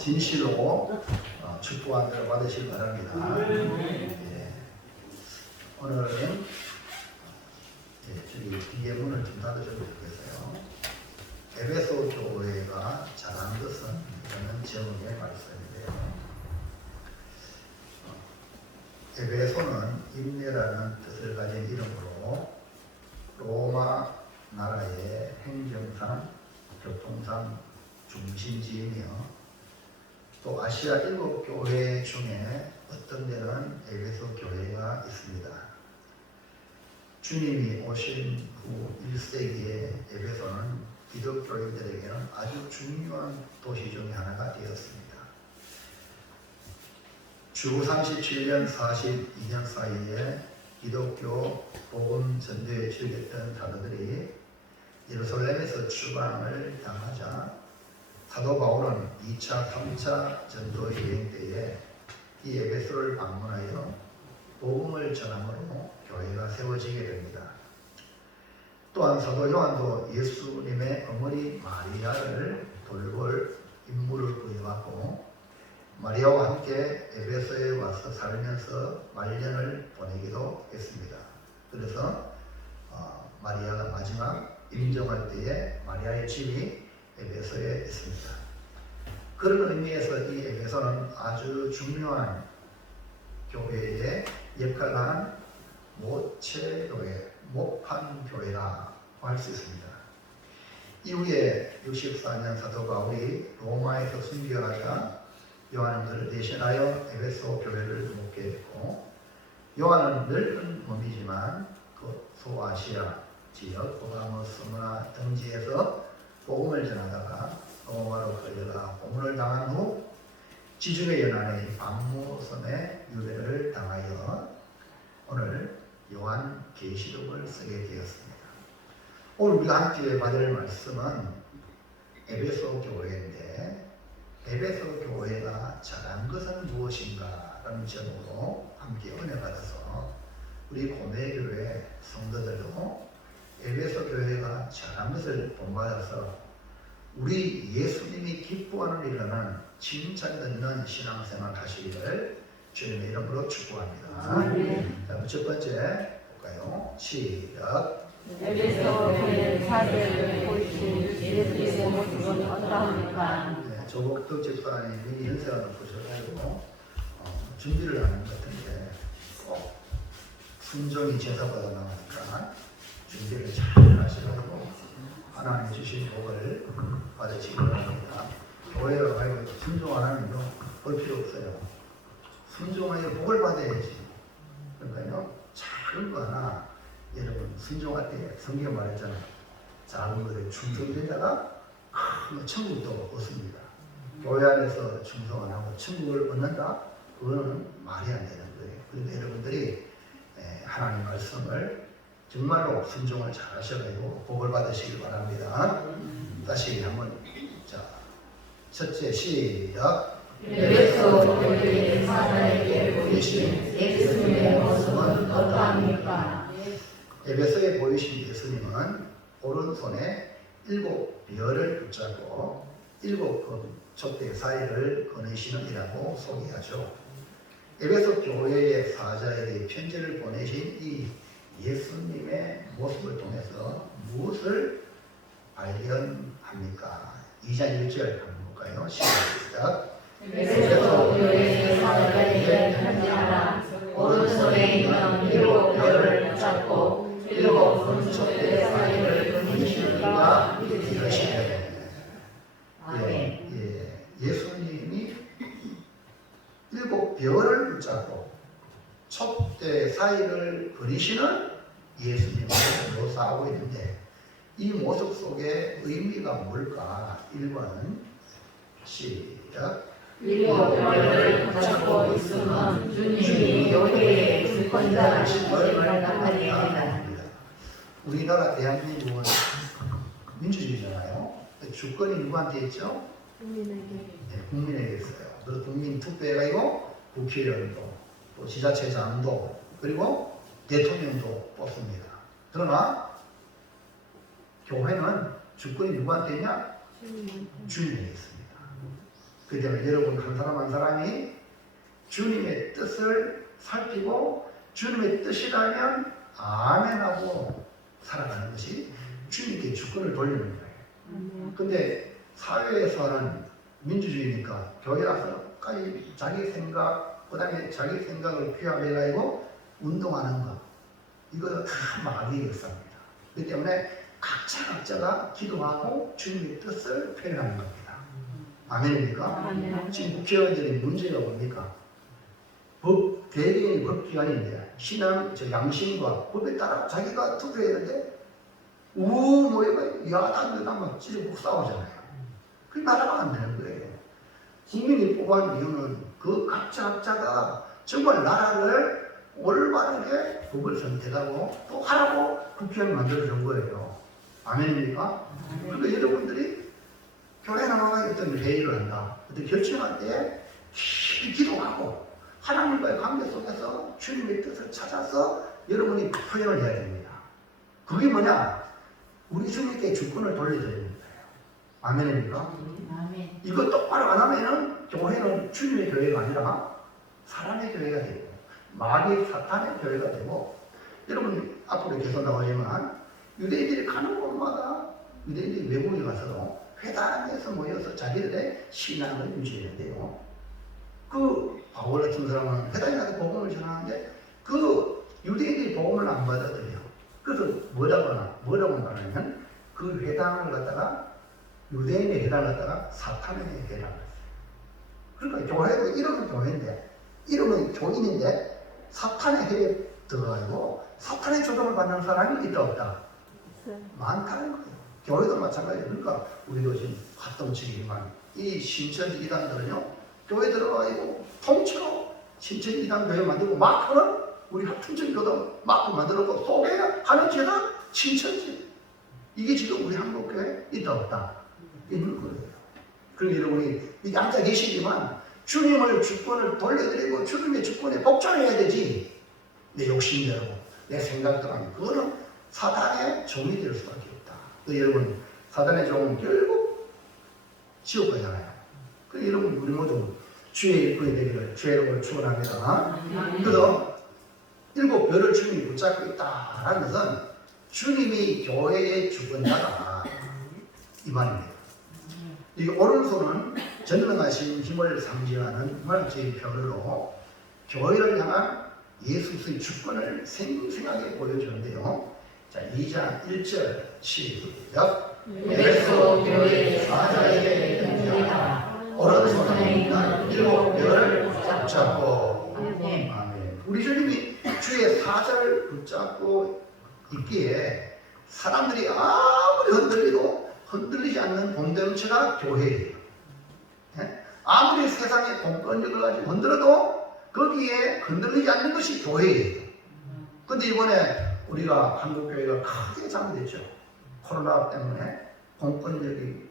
진실로 축복하기를 받으시기 바랍니다. 예. 오늘은 저기 뒤에 문을 좀 닫으셔도 좋겠어요. 에베소 교회가 잘한 것은 라는 제목의 말씀인데요. 에베소는 인내라는 뜻을 가진 이름으로 로마 나라의 행정상, 교통상 중심지이며 또 아시아 7교회 중에 어떤 데는 에베소 교회가 있습니다. 주님이 오신 후 1세기에 에베소는 기독교인들에게는 아주 중요한 도시 중 하나가 되었습니다. 주 37년 42년 사이에 기독교 복음 전도에 주력했던 사도들이 예루살렘에서 추방을 당하자 사도 바울은 2차, 3차 전도 여행 때에 이 에베소를 방문하여 복음을 전함으로 교회가 세워지게 됩니다. 또한 사도 요한도 예수님의 어머니 마리아를 돌볼 임무를 부여받고 마리아와 함께 에베소에 와서 살면서 말년을 보내기도 했습니다. 그래서 마리아가 마지막 임종할 때에 마리아의 집이 에베소에 있습니다. 그런 의미에서 이 에베소는 아주 중요한 교회의 역할을 하는 모체교회, 모판교회라고 할 수 있습니다. 이후에 64년 사도 바울이 로마에서 순교하자 요한은 그를 대신하여 에베소 교회를 목회했고, 요한은 넓은 몸이지만 그 소아시아 지역, 포가모, 스무나 등지에서 복음을 전하다가 로마로 끌려가 고문을 당한 후 지중해 연안의 박무섬에 유배를 당하여 오늘 요한 계시록을 쓰게 되었습니다. 오늘 우리가 함께 받을 말씀은 에베소 교회인데, 에베소 교회가 잘한 것은 무엇인가 라는 제목으로 함께 은혜 받아서 우리 고매교회 성도들도 에베소 교회가 잘한 것을 본받아서 우리 예수님이 기뻐하는 일은 칭찬 듣는 신앙생활 하시기를 주님의 이름으로 축복합니다. 자, 첫 번째 볼까요? 시작. 에베소 교회 사제를 보이신 예수님의 모습은 어떠합니까? 조복덕 집사님이 연세가 높으셔가지고 준비를 하는 것 같은데 꼭 순종이 제사보다 나오니까 준비를 잘 하시고 하나님 주신 복을 받으시기 바랍니다. 교회로 가고 순종하는 거 볼 필요 없어요. 순종하여 복을 받아야지. 그러니까요, 작은 거 하나, 여러분 순종할 때 성경 말했잖아요. 작은 것에 충성된 자가 큰 천국도 얻습니다. 교회 안에서 충성 안 하고 천국을 얻는다? 그거는 말이 안 되는 거예요. 그러니까 여러분들이 하나님 말씀을 정말로 순종을 잘 하셔가지고 복을 받으시길 바랍니다. 다시 한번, 자, 첫째 시작. 에베소 교회의 사제에게 보이신 예수님의 모습은 어떠합니까? 에베소에 보이신 예수님은 오른손에 7별을 붙잡고 7금 촛대 사이를 거느시는 이라고 소개하죠. 에베소 교회의 사자에게 편지를 보내신 이 예수님의 모습을 통해서 무엇을 발견합니까? 2장 1절 한번 볼까요? 시작. 에베소 교회의 사제에게 편지하라. 오른손에 있는 7별을 붙잡고 7금 촛대 사이를 거느시는 이가 이르시되. 예수님이 7별을 붙잡고 촛대 사이를 그리시는 예수님을 묘사하고 있는데, 이 모습 속에 의미가 뭘까? 1번 시작. 7별을 붙잡고 있으면 주님이 교회의 주권자라심을 나타냅니다. 우리나라 대한민국은 민주주의잖아요. 주권이 누구한테 있죠? 국민에게 있어요. 그래서 국민투표가 있고 국회의원도, 또 지자체장도, 그리고 대통령도 뽑습니다. 그러나 교회는 주권이 누구한테 있냐? 주님에게 있습니다. 그 때문에 여러분 한 사람 한 사람이 주님의 뜻을 살피고 주님의 뜻이라면 아멘하고 살아가는 것이 주님께 주권을 돌리는 거예요. 근데 사회에서는 민주주의니까 교회 와서까지 자기 생각, 그 다음에 자기 생각을 피합해가지고 운동하는 거, 이거 다 마귀의 역사입니다. 그렇기 때문에 각자가 기도하고 주님의 뜻을 표현하는 겁니다. 아멘입니까? 아멘. 지금 국회의원들의 문제가 뭡니까? 대개인 법기관인데 신앙, 양심과 법에 따라 자기가 투표했는데 모여가 야당 막 찌르고 싸우잖아요. 그 나라가 안 되는 거예요. 국민이 뽑은 이유는 그 각자가 정말 나라를 올바르게 법을 선택하고 또 하라고 국회의원 만들어준 거예요. 아멘입니까? 그러니까 여러분들이 교회 나가서 어떤 회의를 한다, 어떤 결정할 때 기도하고 하나님과의 관계 속에서 주님의 뜻을 찾아서 여러분이 표현을 해야 됩니다. 그게 뭐냐? 우리 주님께 주권을 돌려드리는 거예요. 아멘입니까? 아멘. 이거 똑바로 안 하면은 교회는 주님의 교회가 아니라 사람의 교회가 되고 마귀 사탄의 교회가 되고, 여러분 앞으로 계속 나오지만 유대인들이 가는 곳마다 유대인들이 외국에 가서 회당에서 모여서 자기들의 신앙을 유지했는데요. 그 바울 같은 사람은 회당에 가서 복음을 전하는데 그 유대인들이 복음을 안 받아들여요. 그래서 뭐라고 말하냐면 그 회당을 갖다가, 유대인의 회당을 갖다가 사탄의 회당을 했어요. 그러니까 교회도 이름은 교회인데, 이름은 교인인데 사탄의 회에 들어가고 사탄의 조종을 받는 사람이 있다 없다? 많다는 거예요. 교회도 마찬가지예요. 그러니까 우리도 지금 합동치기지만 이 신천지 이단들은요, 교회 들어가고 통째로 신천지 이단 교회 만들고 마크는 우리 합동적인 교도 마크 만들었고 소개하는 제가 신천지. 이게 지금 우리 한국교회에 있다 없다? 있는 거예요. 그럼 여러분이 여기 앉아 계시지만 주님을 주권을 돌려드리고 주님의 주권에 복종해야 되지. 내 욕심대로 내 생각대로 하면 그거는 사단의 종이 될 수밖에 없다. 그 여러분, 사단의 종은 결국 지옥 가잖아요. 그 여러분, 우리 모두 주의 일꾼이 되기를 주의 이름으로 축원합니다. 그래서 7별을 주님이 붙잡고 있다라는 것은 주님이 교회의 주권자다, 이 말입니다. 이 오른손은 전능하신 힘을 상징하는 문학적인 별로 교회를 향한 예수의 주권을 생생하게 보여주는데요. 자, 2장 1절 시작. 에베소 교회 사자에게 편지하라. 오른손에 있는 7별을 붙잡고. 붙잡고. 아멘. 아멘. 우리 주님이 주의 사자를 붙잡고 있기에 사람들이 아무리 흔들리도 흔들리지 않는 공동체가 교회예요. 네? 아무리 세상의 공권력을 가지고 흔들어도 거기에 흔들리지 않는 것이 교회예요. 근데 이번에 우리가 한국교회가 크게 잘못됐죠. 코로나 때문에 공권력이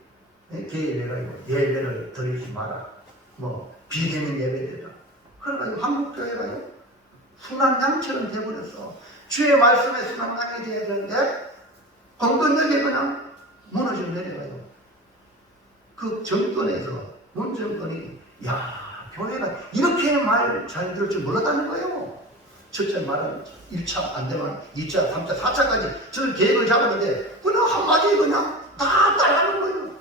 개입해가지고 예배를 드리지 마라, 뭐 비대면 예배드리라. 그래가지고 한국교회가요 순환양처럼 돼버렸어. 주의 말씀에 순환양이 되어야 되는데 공권력이 그냥 무너져 내려가요. 그 정권에서 문정권이 교회가 이렇게 말 잘 들을 줄 몰랐다는 거예요. 첫째 말은 1차 안 되면 2차, 3차, 4차까지 저는 계획을 잡았는데 그냥 한마디 그냥 다 따라가는 거예요.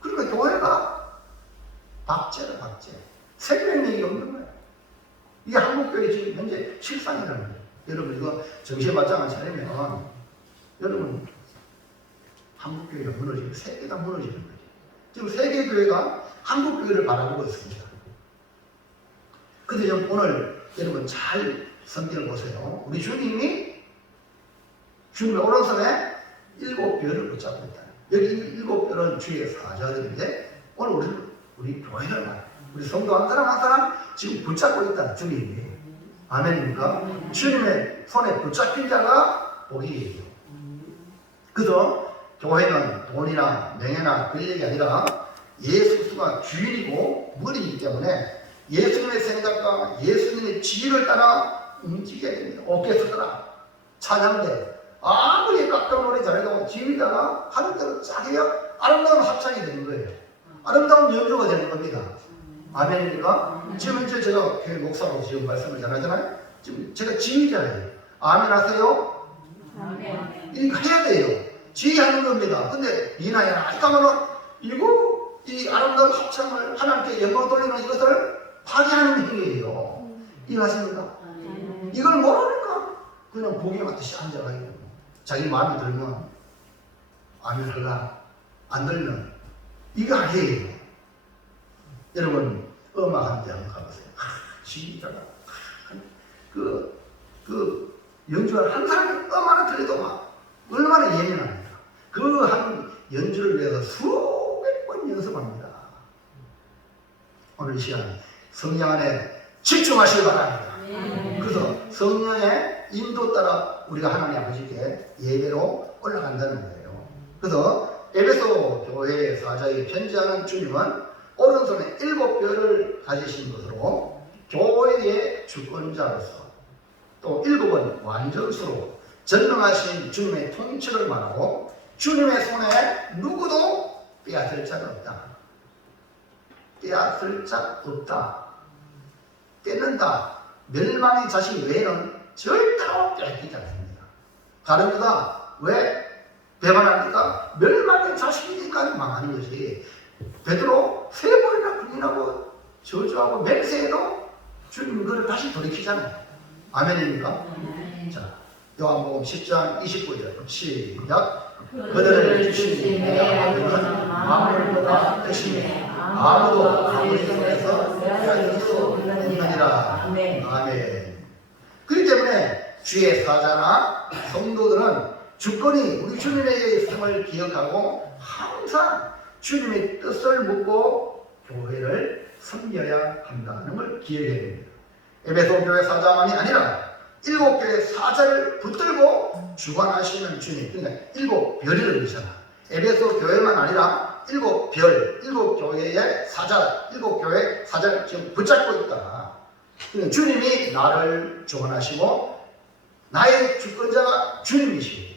그러니까 교회가 박제. 생명력이 없는 거예요. 이게 한국교회 지금 현재 실상이라는 거예요. 여러분 이거 정신바짝 안 차리면 여러분 한국교회가 무너지고 세계가 무너지는 거죠. 지금 세계교회가 한국교회를 바라보고 있습니다. 그래서 오늘 여러분 잘 성경을 보세요. 우리 주님이 주님의 오른손에 7별을 붙잡고 있다. 여기 7별은 주의 사자들인데 오늘 우리 교회를 말해요. 우리 성도 한 사람 한 사람 지금 붙잡고 있다. 주님이. 아멘입니까? 주님의 손에 붙잡힌 자가 복이에요. 그래서 교회는 돈이나 명예나 권력이 아니라 예수가 주인이고 머리이기 때문에 예수님의 생각과 예수님의 지위를 따라 움직여야 됩니다. 오케스트라, 찬양대, 아무리 깎은 노래 잘해도 지휘자가 하는 대로 자기가 아름다운 합창이 되는 거예요. 아름다운 연주가 되는 겁니다. 아멘입니까? 지금 이제 제가 교회 목사로 지금 말씀을 전하잖아요. 지금 제가 지휘자예요. 아멘 하세요? 아멘. 이거 해야 돼요. 지휘하는 겁니다. 근데 이나야 이까면은 이거 이 아름다운 합창을 하나님께 영광 돌리는 이것을 파괴하는 행위예요. 이해하십니까? 이걸 모르니까 그냥 보기만 듯이 앉아가지고 자기 마음에 들면 아멘 할라 안 들면 이거 아니에요. 여러분 음악하는데 한번 가보세요. 지휘자가 그 연주를 한 사람이 음악을 들려도 막 얼마나 예민합니까? 그 한 연주를 위해서 수백 번 연습합니다. 오늘 이 시간 성령 안에 집중하시기 바랍니다. 그래서 성령의 인도 따라 우리가 하나님 아버지께 예배로 올라간다는 거예요. 그래서 에베소 교회 사자에 편지하는 주님은 오른손에 7뼈를 가지신 것으로 교회의 주권자로서 또 7은 완전수로 전능하신 주님의 통치를 말하고 주님의 손에 누구도 빼앗을 자가 없다. 빼앗을 자 없다. 뺏는다. 멸망의 자식 외에는 절대로 뺏기지 않습니다. 다릅니다. 왜 배반합니까? 멸망의 자식이니까 망하는 것이. 베드로 3번이나 부인하고 저주하고 맹세해도 주님 그걸 다시 돌이키잖아요. 아멘입니까? 자, 요한복음 10장 29절 시작. 그들을 주신 내 아들은 만물보다 크시니 아무도 아버지 손에서 빼앗을 수 없느니라. 아멘. 그렇기 때문에 주의 사자나 성도들은 주권이 우리 주님의 삶을 기억하고 항상 주님의 뜻을 묻고 교회를 섬겨야 한다는 걸 기억해야 됩니다. 에베소 교회 사자만이 아니라 7교회 사자를 붙들고 주관하시는 주님, 그러니까 7별을 의미하잖아. 에베소 교회만 아니라 7별, 7교회의 사자, 7교회 사자를 지금 붙잡고 있다. 그러니까 주님이 나를 주관하시고 나의 주권자가 주님이시고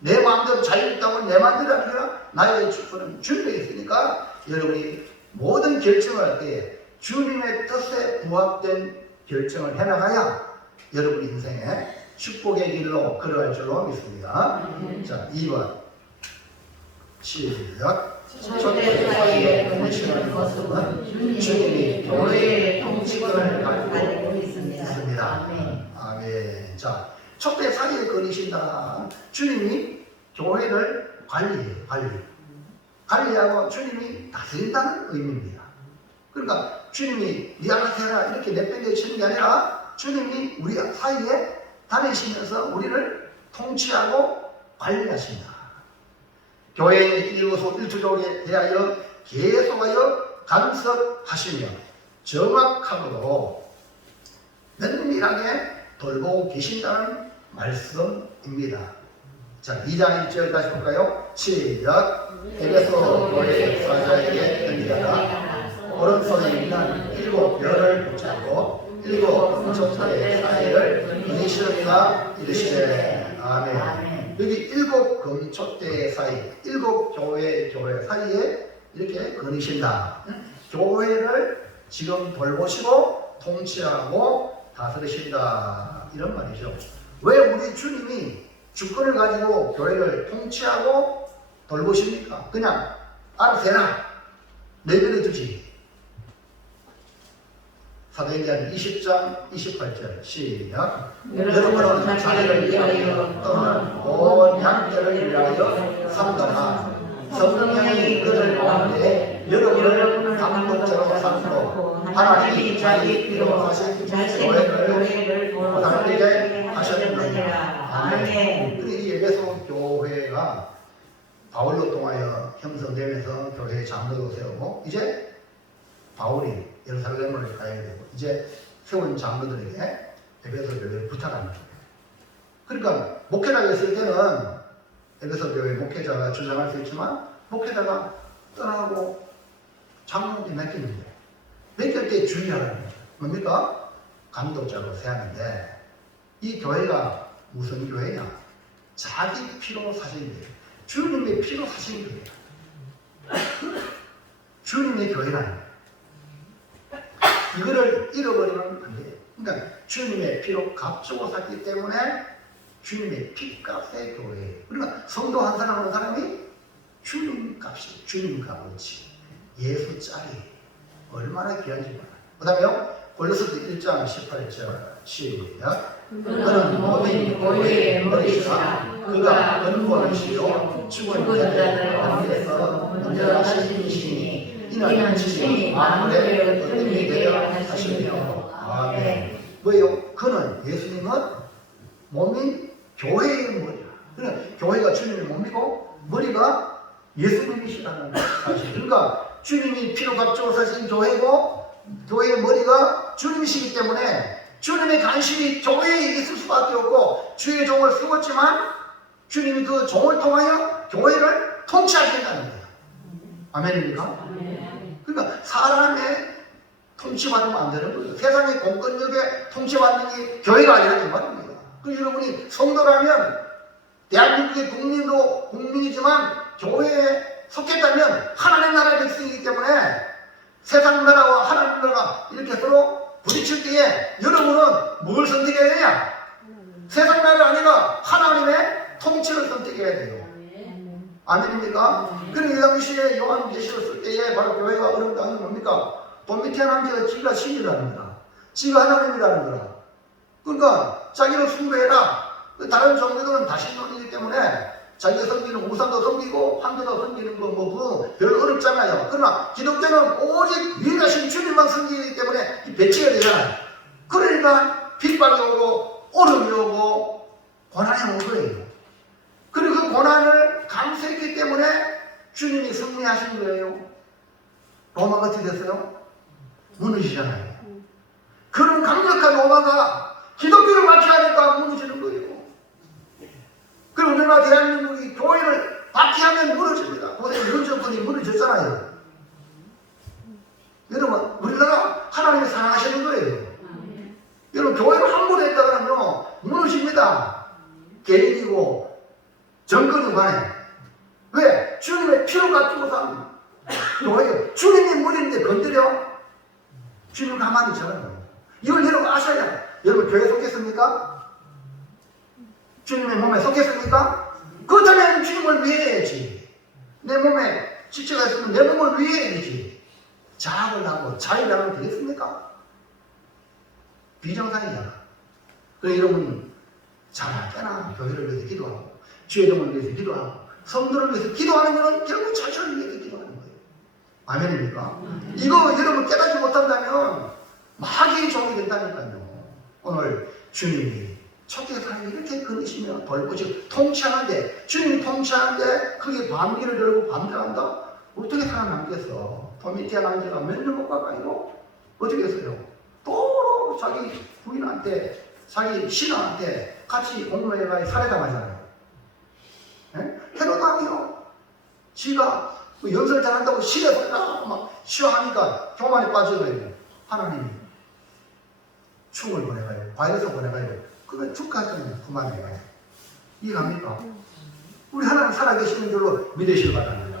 내 마음대로 자유 있다고 내 마음대로 아니라 나의 주권은 주님에 있으니까 여러분이 모든 결정을 할 때 주님의 뜻에 부합된 결정을 해나가야 여러분 인생에 축복의 길로 걸어갈 줄로 믿습니다. 자, 2번 시작. 첫째 사이에 거니시는 것은 주님이 교회의 통치권을 가지고 있습니다. 아멘. 자, 촛대 사이에 거니신다. 주님이 교회를 관리해요. 관리하고 주님이 다스린다는 의미입니다. 그러니까 주님이 네 알아서 해라 이렇게 내팽개치는 게 아니라 주님이 우리 사이에 다니시면서 우리를 통치하고 관리하신다. 교회의 일거수 일투족에 대하여 계속하여 간섭하시며 정확하고도 면밀하게 돌보고 계신다는 말씀입니다. 자, 2장 1절 다시 볼까요? 시작. 에베소 교회 사자에게 편지하라. 오른손에 있는 7별을 붙잡고 7 금초대의 사이를 거니시느니라 이르시되. 아멘. 여기 7 금초대의 사이, 7 교회 사이에 이렇게 거니신다. 교회를 지금 돌보시고 통치하고 다스리신다 이런 말이죠. 왜 우리 주님이 주권을 가지고 교회를 통치하고 돌보십니까? 그냥 알아서 해라 내버려 두지. 사도행전 20장 28절 시작. 여러분은 자기를 위하여 또는 온 양떼를 위하여 삼가나 성령이 그들 가운데 여러분을 감독자로 삼고 하나님이 자기 피로 하신 교회를 보살피게 하셨느니라. 아멘. 이 에베소 교회가 바울로 통하여 형성되면서 교회의 장로도 세우고 이제 바울이 예루살렘을 가야 되고 이제 세운 장로들에게 에베소 교회를 부탁하는 거예요. 그러니까 목회자가 있을 때는 에베소 교회 목회자가 주장할 수 있지만 목회자가 떠나고 장로한테 맡기는데 맡길 때 주의하라는 거예요. 뭡니까? 감독자로 세하는데 이 교회가 무슨 교회냐? 자기 피로 사신 교회. 주님의 피로 사신 교회. 주님의 교회라는 거예요. 이거를 잃어버리면 안 돼요. 그러니까 주님의 피로 값주고 샀기 때문에 주님의 피값의 교회예요. 그러니까 성도 한 사람 한 사람이 주님 값이, 주님 값어치, 예수 짤이 얼마나 귀한지 몰라요. 그 다음에요, 골로새서 1장 18절 시작. 그는 모든 교회의 머리시라. 그가 근본이시요 죽은 자들 가운데서 먼저 하신 이시니 이는 친히 만물의 어떤 되려 하시며. 아멘. 뭐예요? 그는, 예수님은 몸이 교회의 머리야. 그러니까 교회가 주님의 몸이고 머리가 예수님이시라는 사실. 그러니까 주님이 피로 값주고 사신 교회고 교회의 머리가 주님이시기 때문에 주님의 관심이 교회에 있을 수밖에 없고 주의 종을 쓰었지만 주님이 그 종을 통하여 교회를 통치하신다는 거예요. 아멘입니까? 그러니까 사람의 통치받으면 안 되는 거예요. 세상의 공권력에 통치받는 게 교회가 아니라 그 말입니다. 그 여러분이 성도라면 대한민국의 국민도 국민이지만 교회에 속했다면 하나님 나라의 백성이기 때문에 세상 나라와 하나님 나라가 이렇게 서로 부딪힐 때에 여러분은 뭘 선택해야 되냐? 세상 나라가 아니라 하나님의 통치를 선택해야 돼요. 아멘입니까? 그럼 이 당시에 요한계시를 쓸 때에 바로 교회가 어려운다는 건 뭡니까? 돈 밑에 한 자가 지가 신이라는 거다. 지가 하나님이라는 거라. 그러니까 자기를 숭배해라. 다른 종교들은 다신론이기 때문에 자기가 섬기는 우상도 섬기고 황제도 섬기는 거 뭐 별 어렵잖아요. 그러나 기독교는 오직 위대하신 주님만 섬기기 때문에 배치가 되잖아요. 그러니까 핍박이 오고 어려움이 오고 고난이 온 거예요. 그리고 그 고난을 감수했기 때문에 주님이 승리하신 거예요. 로마가 어떻게 됐어요? 무너지잖아요. 그런 강력한 로마가 기독교를 박해하니까 무너지는 거예요. 그리고 우리나라 대한민국이 교회를 박해하면 무너집니다. 고대 윤정권이 무너졌잖아요. 여러분, 우리나라 하나님이 사랑하시는 거예요. 여러분, 교회를 함부로 했다 그러면 무너집니다. 개인이고 정권이 관해. 왜? 주님의 피를 가지고 산 교회예요. 주님이 무리인데 건드려? 주님 가만히 있잖아요. 이걸 여러분 아셔야 돼요. 여러분, 교회 속했습니까? 주님의 몸에 속했습니까? 그렇다면 주님을 위해야지. 내 몸에 지체가 있으면 내 몸을 위해야지. 자학을 하고 자의를 하면 되겠습니까? 비정상이잖아. 그래서 여러분 자나 깨나 교회를 위해서 기도하고 주의 종을 위해서 기도하고 성도를 위해서 기도하는 것은 결국 자신을 위해서 기도하는 거예요. 아멘입니까? 이거 여러분 깨닫지 못한다면 마귀의 종이 된다니까요. 오늘 주님이 초대사람이 이렇게 그러시며 돌보시고 통치하는데 주님이 통치하는데 그게 밤길을 들고 밤들어간다? 어떻게 살아남겠어? 도미티아 남자가 몇 년 못 가까이로 어떻게 했어요? 또 자기 부인한테 자기 신하한테 같이 공로에 가서 살해당하잖아요. 헤로당이요. 지가 연설 잘한다고 시에서 막 시화하니까 교만에 빠져가지고 하나님이 충을 보내가요. 바이러스 보내가요. 그건 축하하잖아요. 그만해요. 이해갑니까? 우리 하나님 살아계시는 줄로 믿으시기 바랍니다.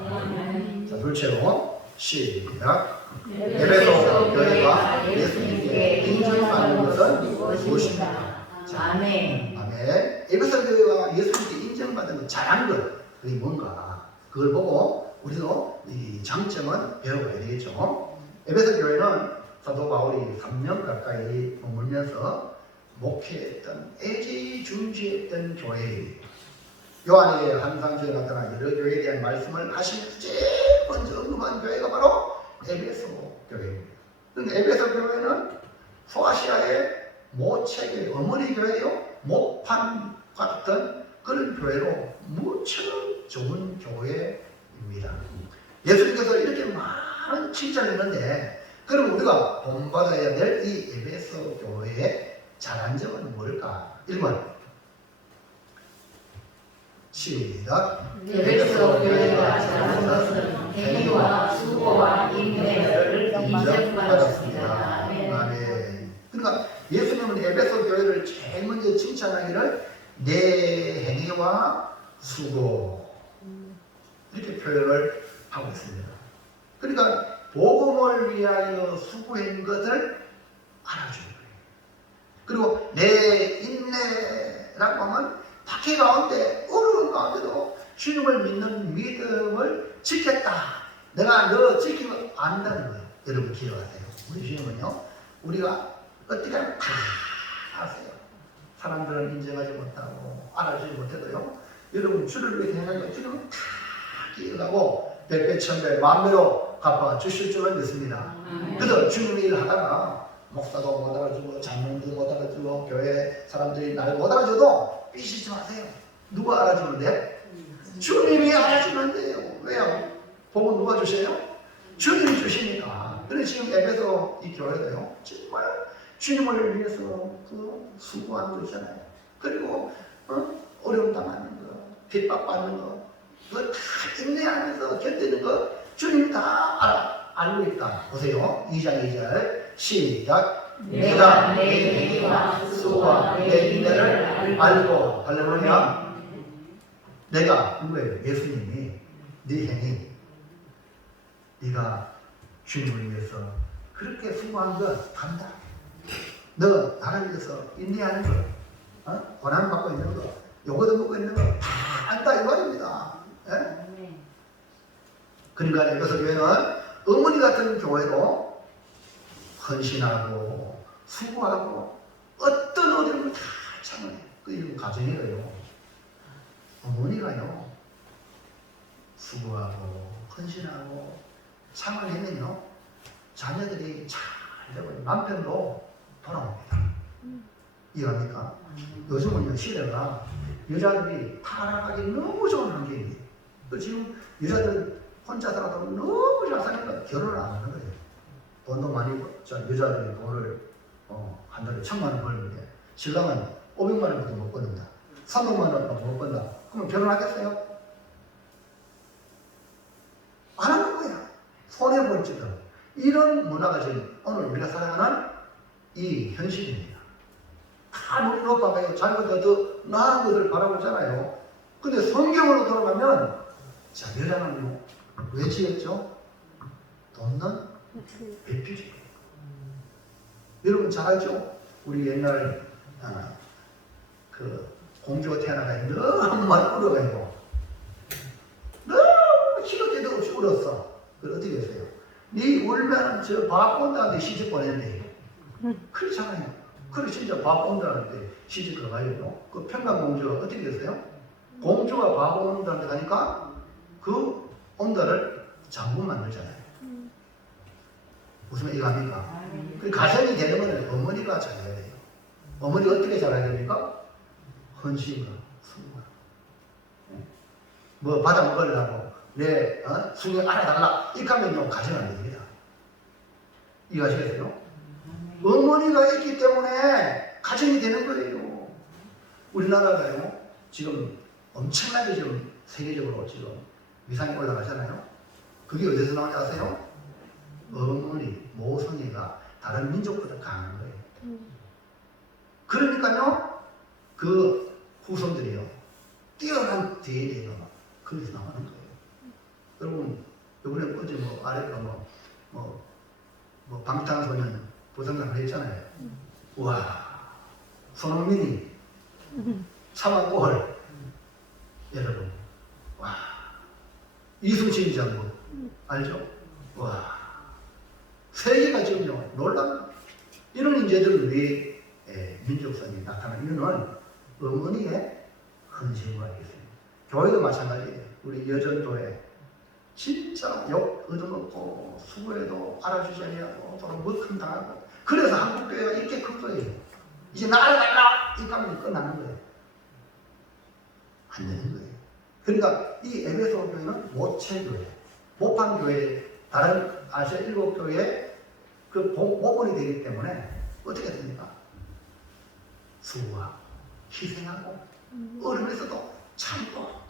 자, 둘째로 시작. 에베소 교회가 예수님께 인정받는 것은 무엇입니까? 아멘. 아멘. 에베소 교회가 예수님께 인정받은 것, 잘한 것, 그게 뭔가? 그걸 보고 우리도 이 장점은 배워가야 되겠죠. 에베소 교회는 사도 바울이 3년 가까이 머물면서 목회했던, 애지중지했던 교회예요. 요한의 환상주에 나타난 여러 교회에 대한 말씀을 하시면서 제일 먼저 언급한 교회가 바로 에베소 교회입니다. 그런데 에베소 교회는 소아시아의 모책의 어머니 교회요, 모판 같은 그런 교회로 무척 좋은 교회입니다. 예수님께서 이렇게 많은 칭찬을 했는데, 그럼 우리가 본받아야 될 이 에베소 교회의 잘한 점은 뭘까? 1번 시작. 에베소 교회가 잘한 것은 행위와 수고와 인내를 인정받았습니다. 아멘. 그러니까 예수님은 에베소 교회를 제일 먼저 칭찬하기를 내 행위와 수고 이렇게 표현을 하고 있습니다. 그러니까 복음을 위하여 수고한 것을 알아주는 거예요. 그리고 내 인내라고 하면 박해 가운데 어려운 가운데도 주님을 믿는 믿음을 지켰다. 내가 너 지키고 안다는 거예요. 여러분 기억하세요. 우리 주님은요, 우리가 어떻게 하면 다 아세요. 사람들은 인정하지 못하고 알아주지 못해도요, 여러분 주를 위해 생각하면 주님은 다 기억하고 백배 천배 만배로 갚아 주실 줄을 믿습니다. 그래서 주님의 일을 하다가 목사도 못 알아주고 장로도 못 알아주고 교회 사람들이 나를 못 알아줘도 삐지지 마세요. 누가 알아주는데? 주님이 알아주면 돼요. 왜요? 복은 누가 주세요? 주님이 주시니까. 그래서 지금 에베소 이 교회도요, 정말 주님을 위해서 그 수고하는 거잖아요. 그리고 어려움 당하는 거, 핍박받는 거, 그거 다 인내하면서 견디는 거 주님이 다 알고 있다. 보세요. 2장 2절 시작. 내가 내 행위와 수고와 내 인내를 알고. 할렐루야. 내가 누구예요? 예수님이 네 행위, 네가 주님을 위해서 그렇게 수고한 거 안다. 너 나를 위해서 인내하는 거, 고난 받고 있는 거, 요거도 먹고 있는 거 다 안다 이 말입니다. 예? 그러니까 에베소 교회는 어머니 같은 교회로 헌신하고 수고하고 어떤 어려움을 다 참아내요. 그 이름 가정이에요. 어머니가요, 수고하고 헌신하고 참아내면요, 자녀들이 잘 되고 남편도 돌아옵니다. 이해합니까? 요즘은 시대가 여자들이 타락하기 너무 좋은 환경이에요. 지금 여자들은 혼자 살아도 너무 잘 사니까 결혼을 안 하는 거예요. 돈도 많이, 여자들이 돈을 한 달에 1,000만 원 벌는데 신랑은 500만 원밖에 못 버는다. 300만 원밖에 못 번다. 그러면 결혼하겠어요? 안 하는 거야. 손해볼지도. 이런 문화가 지금 오늘 우리가 살아가는 이 현실입니다. 다 높아가요. 자기보다 더 나은 것을 바라보잖아요. 근데 성경으로 돌아가면, 자, 여자는요, 왜 지었죠? 돕는 배필이에요. 여러분 잘 알죠? 우리 옛날 그 공주가 태어나가 너무 많이 울어가요. 너무 시도 때도 없이 울었어. 그걸 어떻게 했어요? 네 울면 저 밥 온다는데 시집 보냈네. 그렇잖아요. 그래 진짜 밥 온다는데 시집 가가지고 그 평강공주가 어떻게 됐어요? 공주가 밥 온다는데 가니까 그 온다를 장군 만들잖아요. 무슨 이해합니까? 그 가정이 되는 건 어머니가 잘해야 돼요. 어머니가 어떻게 잘해야 됩니까? 헌신과 수고가. 뭐 받아 먹으려고 내 수경 알아달라 이렇게 하면요 가정 안 됩니다. 이해하시겠어요? 어머니가 있기 때문에 가정이 되는 거예요. 우리나라가요 지금 엄청나게 지금 세계적으로 지금 위상이 올라가잖아요. 그게 어디서 나오는지 아세요? 어머니, 모성애가 다른 민족보다 강한 거예요. 그러니까요 그 후손들이요 뛰어난 DNA가 막 거기서 나오는 거예요. 여러분 이번에 어제 뭐 아래가 뭐 방탄소년 부상을 했잖아요. 와 손흥민이 참아골 여러분 와 이순신 장군 알죠? 와 세계가 지금요 놀랍니다. 이런 인재들 위에 민족성이 나타나는 이유는 어머니의 헌신과 있습니다. 교회도 마찬가지예요. 우리 여전도에 진짜 욕 얻어먹고 수고해도 알아주지 않냐고 서로 먹힘 당하고 그래서 한국교회가 이렇게 큰 거예요. 이제 나가라 이렇게 하면 끝나는 거예요. 안 되는 거예요. 그러니까 이 에베소 교회는 모체교회, 모판교회, 다른 아시아 7교회의 그 모본이 되기 때문에 어떻게 됩니까? 수고하고 희생하고 어려움에서도 참고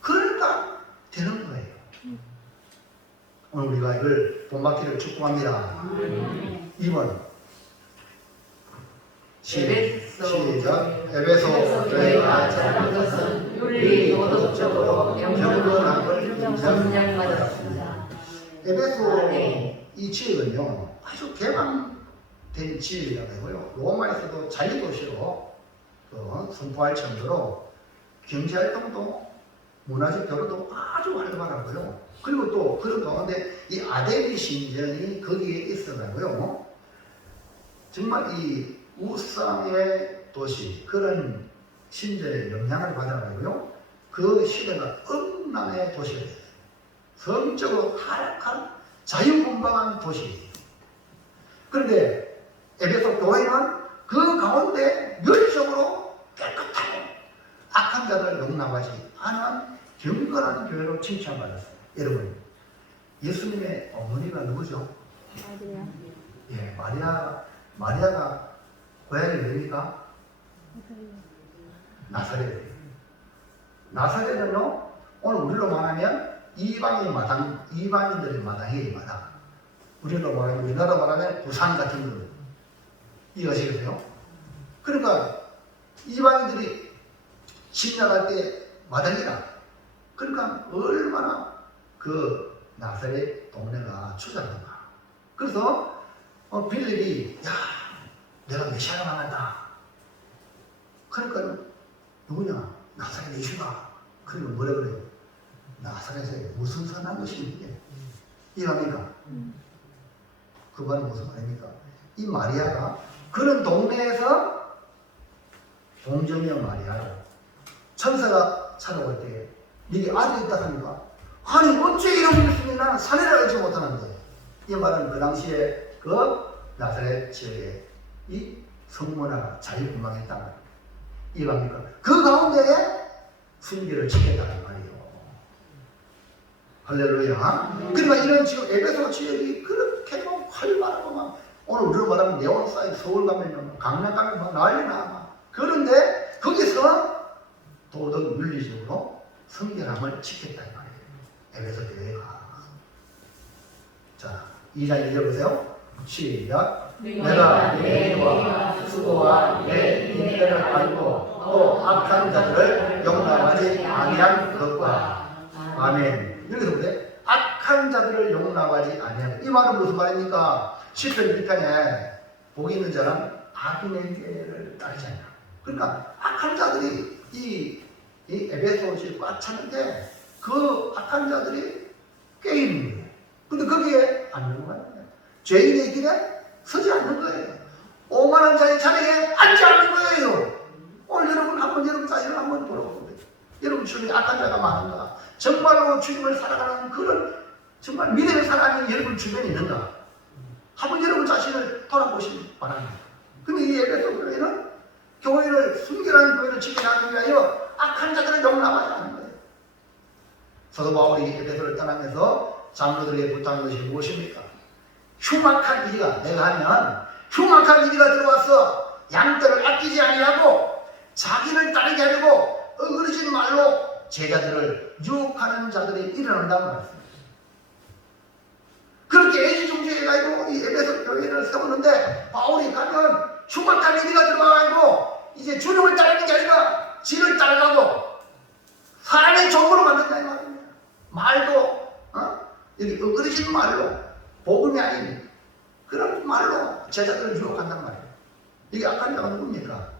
그러니까 되는 거예요. 오늘 우리가 이걸 본받기를 축복합니다. 2번 시작. 에베소 교회가 잘한 것은 윤리 도덕적으로 경건한 걸 인정받았습니다. 에베소 이 지역은요 아주 개방된 지역이라고 하고요. 로마에서도 자유도시로 선포할 정도로 경제활동도 문화적 교류도 아주 활발하고요. 그리고 또 그런 가운데 이 아데미 신전이 거기에 있어가고요. 정말 이 우상의 도시 그런 신전의 영향을 받아가고요. 그 시대가 음란의 도시가 됐어요. 성적으로 타락한 자유분방한 도시예요. 그런데 에베소 교회는 그 가운데 멸적으로 깨끗하고 악한 자들을 용납하지 않은 경건한 교회로 칭찬받았어요. 여러분, 예수님의 어머니가 누구죠? 마리아. 예, 마리아가 고향이 어디입니까? 나사렛. 나사렛은요, 오늘 우리로 말하면 이방인들의 마당이에요, 마당. 우리나라 말하면 부산 같은 거. 이해하시겠어요? 그러니까 이방인들이 침략할 때 마당이라. 그러니까 얼마나 그 나사렛 동네가 추잡한가. 그래서 빌립이 야 내가 메시아가 나간다. 그러니까 누구냐? 나사렛 예수가. 그리고 뭐라 그래요? 나사렛에 무슨 선한 것이 있는데 이해합니까? 그 말은 무슨 말입니까? 이 마리아가 그런 동네에서 동정녀 마리아로 천사가 찾아올 때 네게 아들이 있다 하니까 아니 어째 이런 일이 있으면 나는 사내를 알지 못하는데 이 말은 그 당시에 그 나사렛 지역에 이 성문화가 자유분방했다는 이해합니까? 그 가운데에 순결을 지켰다는 말이에요. 할렐루야. 그러니까 이런 지금 에베소 지역이 그렇게 막 활발하고 막 오늘 우리로 말하면 네온사이드 서울 가면 강남 가면 막 난리나 막 그런데 거기서 도덕 윤리적으로 성결함을 지켰단 말이에요. 에베소 교회가. 자, 2장 읽어보세요. 시작. 내가 내 행위와 수고와 내 인내를 알고 또 악한 자들을 용납하지 아니한 것과 아멘. 여기서 보세요. 악한 자들을 용납하지 아니하는 이 말은 무슨 말입니까? 시편 1편에 복이 있는 자는 악인에게를 따르지 않냐. 그러니까 악한 자들이 이 에베소에 꽉 찼는데 그 악한 자들이 꽤 있는 거예요. 근데 거기에 안 넘어가는 거예요. 죄인의 길에 서지 않는 거예요. 오만한 자의 자리에 앉지 않는 거예요. 오늘 여러분 여러분 자신을 한번 돌아보세요. 여러분 주변에 악한 자가 많은가? 정말로 주님을 살아가는 그런 정말 믿음을 살아가는 여러분 주변에 있는가? 한번 여러분 자신을 돌아보시기 바랍니다. 근데 이 에베소 교회는 교회를 순결한 교회를 지켜나가기 위하여 악한 자들을 용납하지 않는 거예요. 사도 바울이 에베소를 떠나면서 장로들에게 부탁한 것이 무엇입니까? 흉악한 이가 내가 하면 흉악한 이가 들어와서 양떼를 아끼지 아니하고 자기를 따르게 하려고 어그러진 말로 제자들을 유혹하는 자들이 일어난다고 말했습니다. 그렇게 애지중지해가지고 이 에베소 교회를 세웠는데 바울이 가면 흉악한 이가 들어와가지고 이제 주님을 따르는 게 아니라 지를 따라가고 사람의 종으로 만든다 이 말입니다. 말도 여기 어그러진 말로 복음이 아닌 그런 말로 제자들을 유혹한단 말이에요. 이게 악한 자가 누굽니까?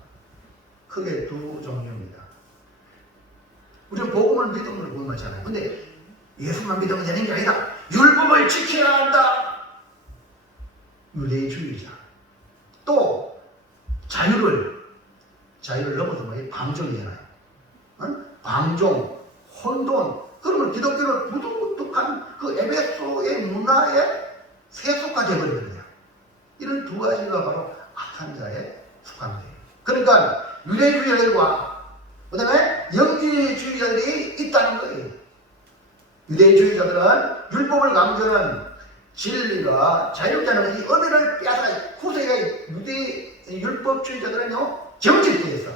크게 두 종류입니다. 우리는 복음을 믿음으로 구원하잖아요. 근데 예수만 믿으면 되는 게 아니다. 율법을 지켜야 한다. 유대주의자. 또 자유를 넘어서 뭐예요? 방종이잖아요. 방종, 혼돈. 그러면 기독교는 무뚝뚝한 그 에베소의 문화에 세속화 되어버리거든요. 이런 두 가지가 바로 악한 자에 속합니다. 그러니까 유대주의자들과 그 다음에 영지주의자들이 있다는 거예요. 유대주의자들은 율법을 강조하는 진리가 자유자는 이 은혜를 빼앗아 후세가 율법주의자들은요 정직되어 있어.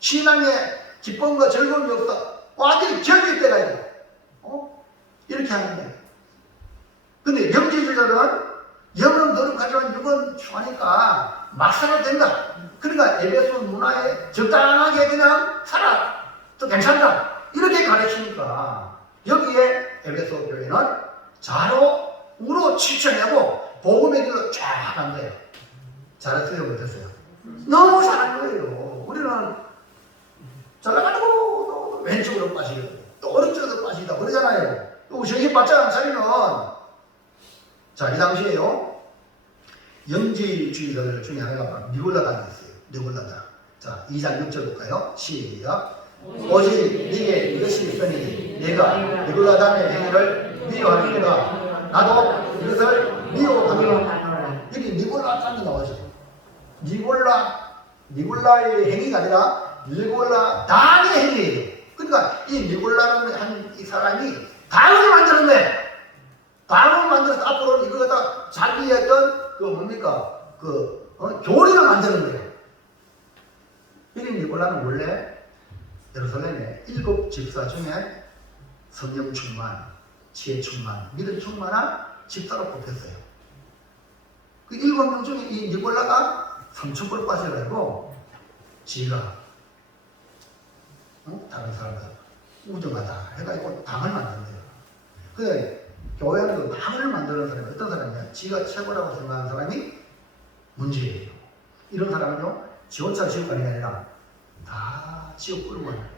신앙의 기쁨과 즐거움이 없어. 완전히 정직되어 있어. 이렇게 하는 거예요. 근데 영지주의자들은 영은 거룩하지만 육은 추하니까 막 살아도 된다. 그러니까 에베소 문화에 적당하게 그냥 살아. 또 괜찮다. 이렇게 가르치니까 여기에 에베소 교회는 자로 우로 치쳐내고 복음의 길로 쫙 간 거예요. 잘했어요, 못했어요? 너무 잘한 거예요. 우리는 잘 나가고 또 왼쪽으로 빠지고 또 오른쪽으로 빠지다 그러잖아요. 또 정신 바짝 안 차리면 자, 이 당시에요. 영지주의자들 중에 하나가 니골라당이 있어요. 니골라당. 자, 2장 6절 볼까요? 시작. 오직 네게 이것이 있으니 내가 니골라당의 행위를 미워하니까 나도 이것을 미워하노라. 여기 니골라당이 나오죠. 니골라의 행위가 아니라 니골라당의 행위예요. 그러니까 이 니골라는 한 이 사람이 당을 만들었네. 당을 만들어서 앞으로는 이걸 갖다 자기했던 그 뭡니까? 교리를 만드는 거예요. 이 니골라는 원래 예루살렘의 7 집사 중에 성령 충만, 지혜 충만, 믿음 충만한 집사로 뽑혔어요. 그 7명 중에 이 니골라가 삼천포로 빠져가지고 지가 다른 사람들 우정하다 해가지고 당을 만든대요. 근데 교회는 그 당을 만드는 사람이 어떤 사람이냐? 지가 최고라고 생각하는 사람이 문제예요. 이런 사람은요, 지 혼자 지옥 가는 게 아니라 다 지옥 끌고 가는 거예요.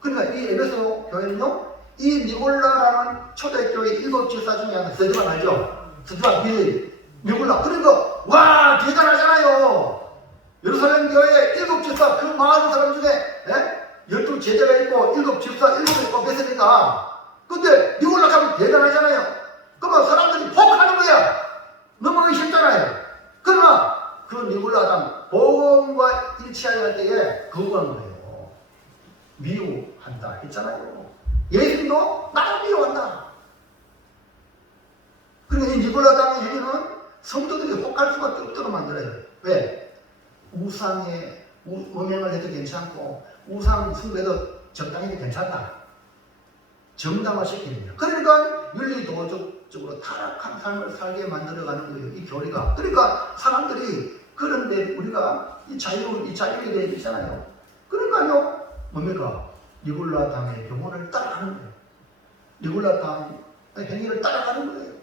그러니까 이 에베소 교회는요, 이 니골라라는 초대교회 7 집사 중에 하나, 스데반 알죠? 스데반 빌리 니골라. 그러니까 와, 대단하잖아요. 예루살렘 교회 7 집사, 그 많은 사람 중에 12 제자가 있고 7 집사 7명이 뽑혔으니까. 근데 니골라 가면 대단하잖아요. 그러면 사람들이 혹하는 거야. 넘어가기 쉽잖아요. 그러나 그 니골라당 복음과 일치하여 할 때에 거부한 거예요. 미워한다 했잖아요. 예수님도 나를 미워한다. 그러니까 이 니골라당의 행위는 성도들이 혹할 수밖에 없도록 만들어요. 왜? 우상에 음행을 해도 괜찮고 우상 숭배도 적당히 해도 괜찮다. 정당화시키는 거예요. 그러니까 윤리도덕적으로 타락한 삶을 살게 만들어가는 거예요. 이 교리가. 그러니까 사람들이 그런데 우리가 이 자유에 대해 있잖아요. 그러니까요. 뭡니까? 니골라당의 교훈을 따라가는 거예요. 니골라당의 행위를 따라가는 거예요.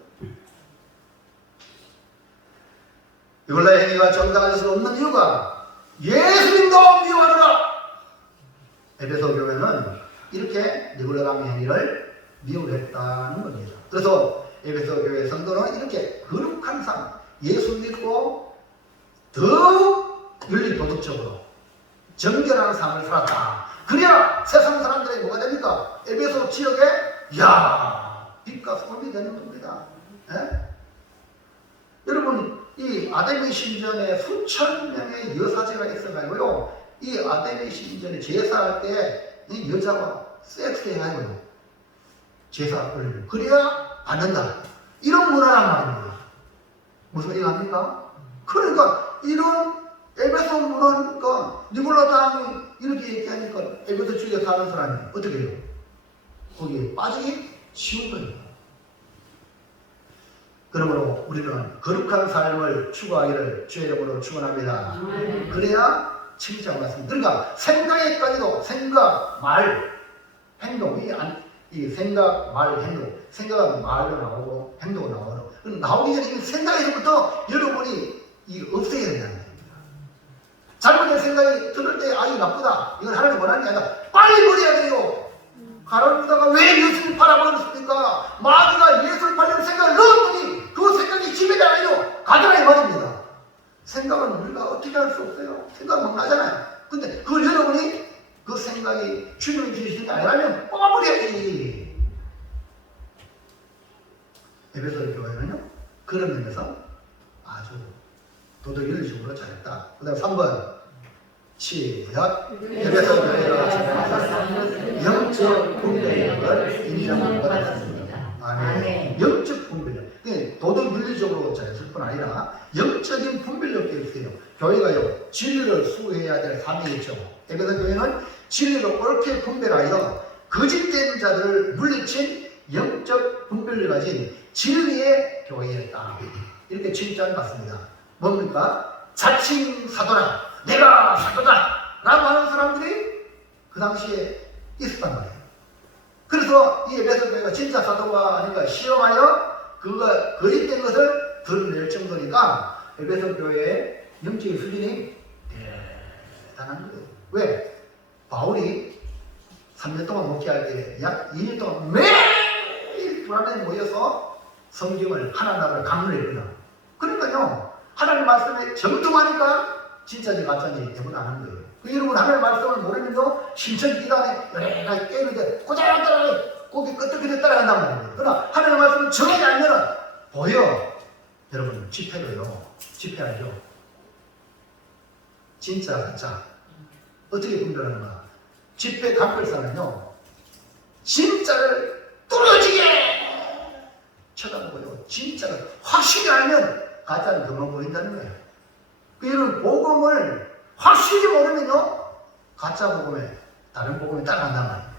니골라의 행위가 정당화될 수 없는 이유가 예수님도 미워하노라. 에베소 교회는 이렇게 니골라당의 행위를 미워했다는 겁니다. 그래서 에베소 교회 성도는 이렇게 거룩한 삶, 예수 믿고 더 윤리도덕적으로 정결한 삶을 살았다. 그래야 세상 사람들이 뭐가 됩니까? 에베소 지역에 빛과 소금이 되는 겁니다. 여러분, 이 아데미 신전에 수천 명의 여사제가 있어가지고요, 이 아데미 신전에 제사할 때 이 여자가 섹스해야 하거든요. 제사 올리고. 그래야 받는다. 이런 문화란 말입니다. 무슨 말이 합니까? 그러니까 이런 에베소 문화니까 니골라당이 이렇게 얘기하니까 에베소 주위에 사는 사람이 어떻게 해요? 거기에 빠지기 쉬운 거예요. 그러므로 우리는 거룩한 삶을 추구하기를 주의 이름으로 축원합니다. 그래야 칭찬 받습니다. 그러니까 생각에까지도 생각, 말, 행동, 이 생각, 말, 행동, 생각은 말로 나오고 행동으로 나오고 나오기 전에 이 생각에서부터 여러분이 없애야 된다는 겁니다. 잘못된 생각이 들을 때 이거 나쁘다, 이건 하나님 원하는 게 아니라 빨리 버려야 돼요. 가라누다가 왜 예수를 팔아버렸습니까? 마귀가 예수를 팔려는 생각을 넣었더니 그 생각이 지배잖아요. 가더라 이 말입니다. 생각은 우리가 어떻게 할 수 없어요. 생각 막 나잖아요. 근데 그걸 여러분이 그 생각이 주님이 주시는 게 아니라면 뽑아버려야지. 에베소 교회는요, 그런 면에서 아주 도덕윤리적으로 잘했다. 그 다음 3번 시작. 에베소 교회가 영적 분별력을 인정받았습니다. 아멘. 영적 분별력. 도덕윤리적으로 잘했을 뿐 아니라 영적인 분별력도 있어요. 교회가요, 진리를 수호해야 될 사명이 있죠. 에베소 교회는 진리를 옳게 분별하여 거짓된 자들을 물리친 영적 분별을 가진 진리의 교회였다. 이렇게 칭찬받습니다. 뭡니까? 자칭 사도라, 내가 사도다 라고 하는 사람들이 그 당시에 있었단 말이에요. 그래서 이 에베소 교회가 진짜 사도가 아닌가 시험하여 그가 거짓된 것을 드러낼 정도니까 에베소 교회의 영적인 수준이 대단한 거예요. 왜? 바울이 3년 동안 목회할 때 약 2년 동안 매일 불안에 모여서 성경을 하나하나 강론했구나. 그러니까요, 하나님 말씀에 정통하니까 진짜지 가짜지 대부분 안 하는 거예요. 여러분 하나님 말씀을 모르면요, 신천 기단에 여러 깨는데 꼬잘꼬잘 거기 끄떡끄떡 따라간단 말이에요. 그러나 하나님 말씀을 정하지 않으면 보여. 여러분 집회로요, 집회하죠. 진짜 가짜 어떻게 분별하는가? 집회 각별사는요, 진짜를 뚫어지게 쳐다보고요, 진짜를 확실히 알면 가짜는 금방 보인다는 거예요. 여러분 복음을 확실히 모르면요, 가짜 복음에 다른 복음에 따라간단 말이에요.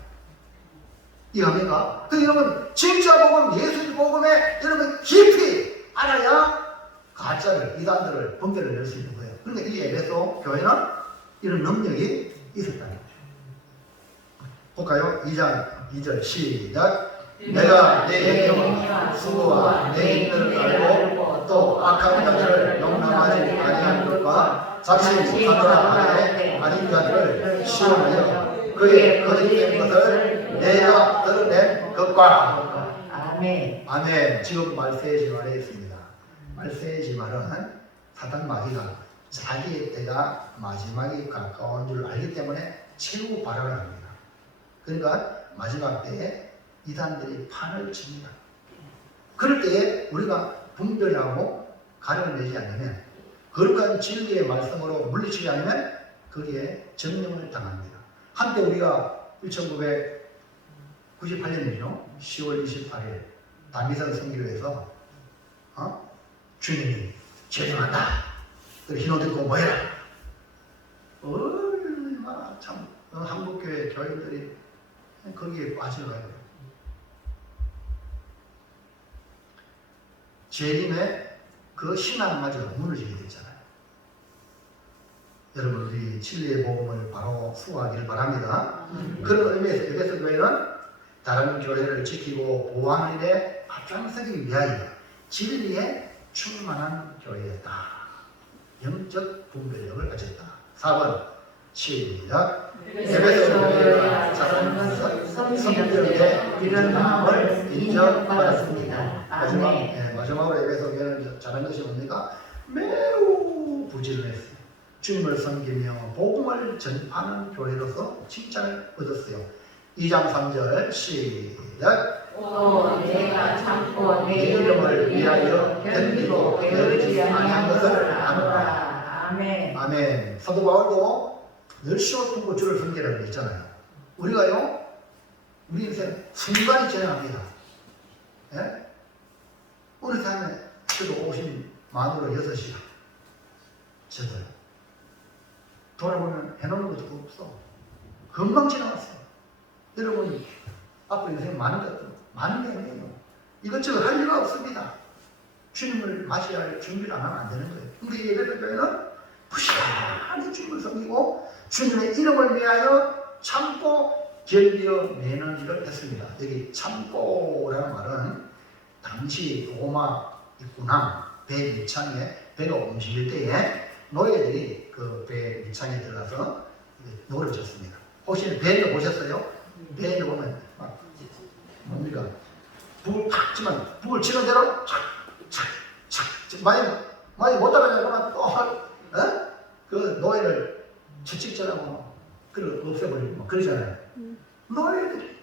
이해합니까? 여러분 진짜 복음, 예수 복음에 여러분 깊이 알아야 가짜를, 이단들을 분별을 낼 수 있는 거예요. 그러니까 이 에베소 교회는 이런 능력이 있었다는 거죠. 볼까요? 2장 2절 시작. 내가 내 영광과 수고와 내 인을 알고 또 악한 자들을 용납하지 아니한 것과 자신 사노라 하되 아닌 자들을 시험하여 그의 거짓된 것을 내가 드러낸 것과. 아멘. 아멘. 지금 말세지 말에 있습니다. 말세지 말은 사단 마귀가 자기의 때가 마지막이 가까운 줄 알기 때문에 최후 발언을 합니다. 그러니까 마지막 때에 이단들이 판을 칩니다. 그럴 때에 우리가 분별하고 가려내지 않으면, 거룩한 진리의 말씀으로 물리치지 않으면 거기에 점령을 당합니다. 한때 우리가 1998년이죠. 10월 28일 담비산 선교회에서 주님이 죄송하다, 흰옷 입고 모여라. 얼마나 참 한국교회 교인들이 거기에 빠져가요. 재림의 그 신앙마저 무너지게 됐잖아요. 여러분 우리 진리의 복음을 바로 수호하기를 바랍니다. 그런 의미에서 에베소 교회는 다른 교회를 지키고 보호하는 일에 앞장서기 위하여 진리에 충만한 교회였다. 영적 분별력을 가졌다. 4번 시작. 에베소 교회가 자라는 것은 성령의 이런 마음을 인정받았습니다. 마지막으로 에베소 교회는 잘한 것이 뭡니까? 매우 부지런했어요. 주님을 섬기며 복음을 전파하는 교회로서 칭찬을 얻었어요. 2장 3절 시작. 또 내가 참고 내 이름을 위하여 견디고 게으르지 아니한 것을 아노라. 아멘. 아멘. 사도 바울도 열심히 품고 주를 섬기라고 했잖아요. 우리가요, 우리 인생 순간이 지나갑니다. 예? 어느 사람에 저도 50만으로 6시간. 저도요. 돌아보면 해놓은 것도 없어. 금방 지나갔어. 여러분, 앞으로 인생 많은 것도 많은 게 아니에요. 이것저것 할 일가 없습니다. 주님을 맞이해야 할 준비를 안 하면 안 되는 거예요. 우리 예배드 교회는 부시하게 주님을 섬기고 주님의 이름을 위하여 참고 견디어 내는 일을 했습니다. 여기 참고라는 말은 당시 로마 입구남 배 밑창에 배가 움직일 때에 노예들이 그 배 밑창에 들어가서 노래를 쳤습니다. 혹시 배를 보셨어요? 배를 보면 막 뭡니까? 북을 팍 치면 북을 치는 대로 착착착 많이 못 따라가냐 그러면 또 그 노예를 채찍질하고 그걸 없애버리고 막 그러잖아요. 노예들이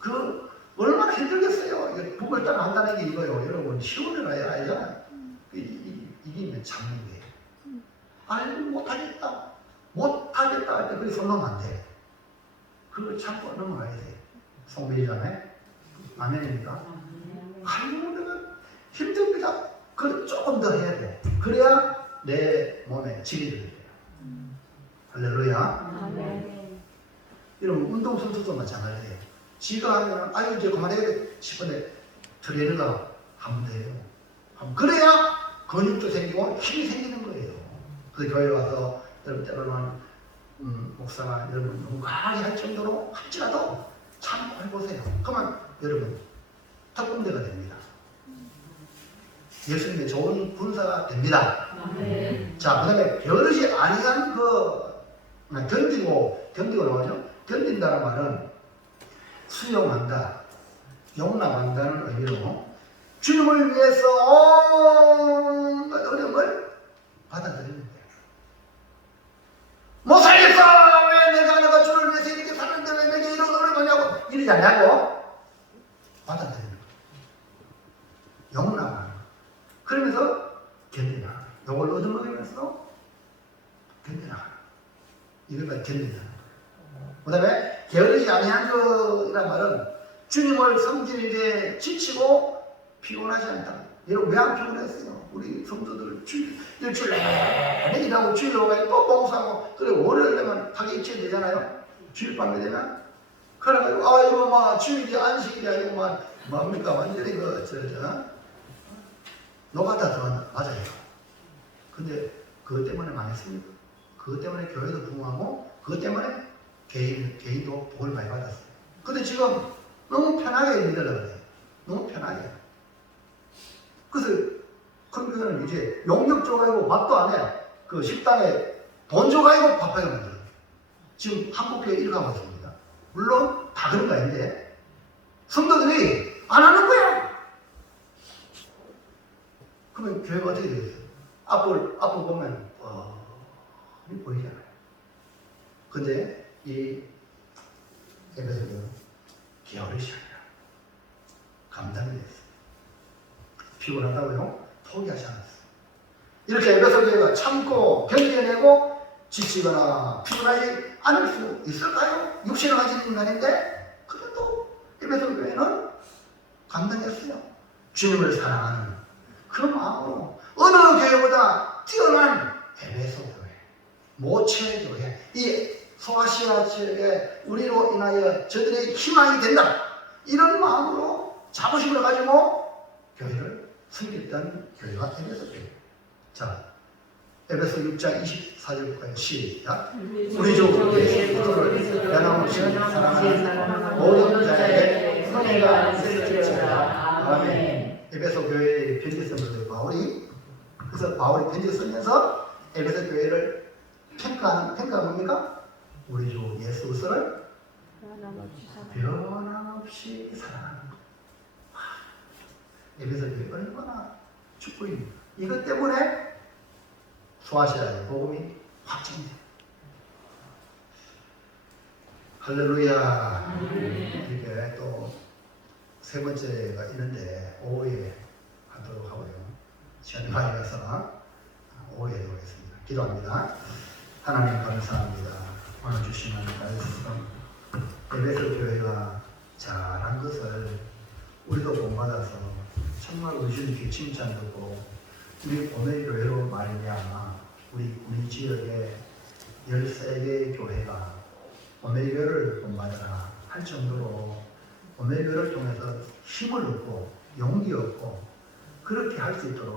그 얼마나 힘들겠어요. 북을 따라간다는 게 이거요. 여러분 시험을 알잖아요. 이기면 잡는 거예요. 아이고 못하겠다 할 때 그게 손놓으면 안 돼. 그걸 참고 넘어가야 돼. 성배잖아요. 아멘입니까? 아이고 내가 힘듭니다. 그걸 조금 더 해야 돼. 그래야 내 몸에 질이 들어요. 할렐루야. 아멘. 여러분 운동선수도 마찬가지예요. 지가 하면 아유 이제 그만해야 돼 싶은데 트레이너가 하면 돼요. 그래야 근육도 생기고 힘이 생기는 거예요. 그 교회 와서 여러분 때로는 목사가 여러분 너무 강하게 할 정도로 할지라도 참고 해보세요. 그러면 여러분 특공대가 됩니다. 예수님의 좋은 군사가 됩니다. 아멘. 자, 그 다음에 버릇이 아니한 견디고 나오죠? 견딘다는 말은 수용한다, 용납한다는 의미로 주님을 위해서 온갖 어려움을 받아들이는 거예요. 못 살겠어! 왜 내가 주를 위해서 이렇게 사는데 왜 내게 이런 어려움을 하냐고 이러지 않냐고 받아들이는 거예요. 용납하는 거예요. 그러면서 견디나 이걸 얻어먹으면서 견디나 이걸 견디나. 그 다음에 게으르지 아니한 이란 말은 주님을 섬기는데 지치고 피곤하지 않다. 여러분 왜 안 피곤했어요? 우리 성도들 일주일 내내 일하고 주일 오고 또 봉사하고 그래 월요일 되면 하기 일치해 되잖아요. 주일 밤에 되면 그래가지고 이거 막 주일이 안식일이야 이거 막 뭡니까 완전히 노가다 들어간다. 맞아요. 근데 그것 때문에 망했습니다. 그것 때문에 교회도 부흥하고 그것 때문에 개인도 복을 많이 받았어요. 근데 지금 너무 편하게 믿으려고 그래요. 너무 편하게. 그래서 그런 교회는 이제 용역 줘가지고 맛도 안 해요. 그 식당에 돈 줘가지고 밥하게 만들어요. 지금 한국교회 이렇게 하고 있습니다. 물론 다 그런 거 아닌데 성도들이 안 하는 거야. 그러면 교회가 어떻게 되겠어요? 앞을 보면 보이잖아요. 근데 이 에베소는 게으르지 않아요. 감당이 됐어요. 피곤하다고요? 포기하지 않았어요. 이렇게 에베소 교회가 참고 견뎌내고 지치거나 피곤하지 않을 수 있을까요? 육신을 가진 인간인데 그래도 에베소 교회는 감당했어요. 주님을 사랑하는 그런 마음으로 어느 교회보다 뛰어난 에베소 교회, 모체 교회, 이 소아시아 지역에 우리로 인하여 저들의 희망이 된다. 이런 마음으로 자부심을 가지고 교회를 섬겼던 교회가 에베소 교회. 자, 에베소 6장 24절까지 시작. 우리 주 예수 그리스도를 변함없이 사랑하는 모든 자에게 은혜가 있을지어다. 아멘. 에베소 교회에 편지 쓴 거죠, 바울이. 그래서 바울이 편지 쓰면서 에베소 교회를 평가가 뭡니까? 우리 주 예수 그리스도를 변함없이 사랑하는 것. 에베소 교회 얼마나 축복입니다. 이것 때문에 소아시아의 복음이 확정돼요. 할렐루야. 이렇게 또 세 번째가 있는데 오후에 하도록 하고요. 시간이 많이 가서 오후에 하도록 하겠습니다. 기도합니다. 하나님 감사합니다. 오늘 주시는 말씀 에베소 교회가 잘한 것을 우리도 본받아서 정말 의주님께 칭찬 듣고 우리 오늘 교회로 말미암아 우리 지역에 13개의 교회가 오메교를 본받으라 할 정도로 오메교를 통해서 힘을 얻고 용기 얻고 그렇게 할 수 있도록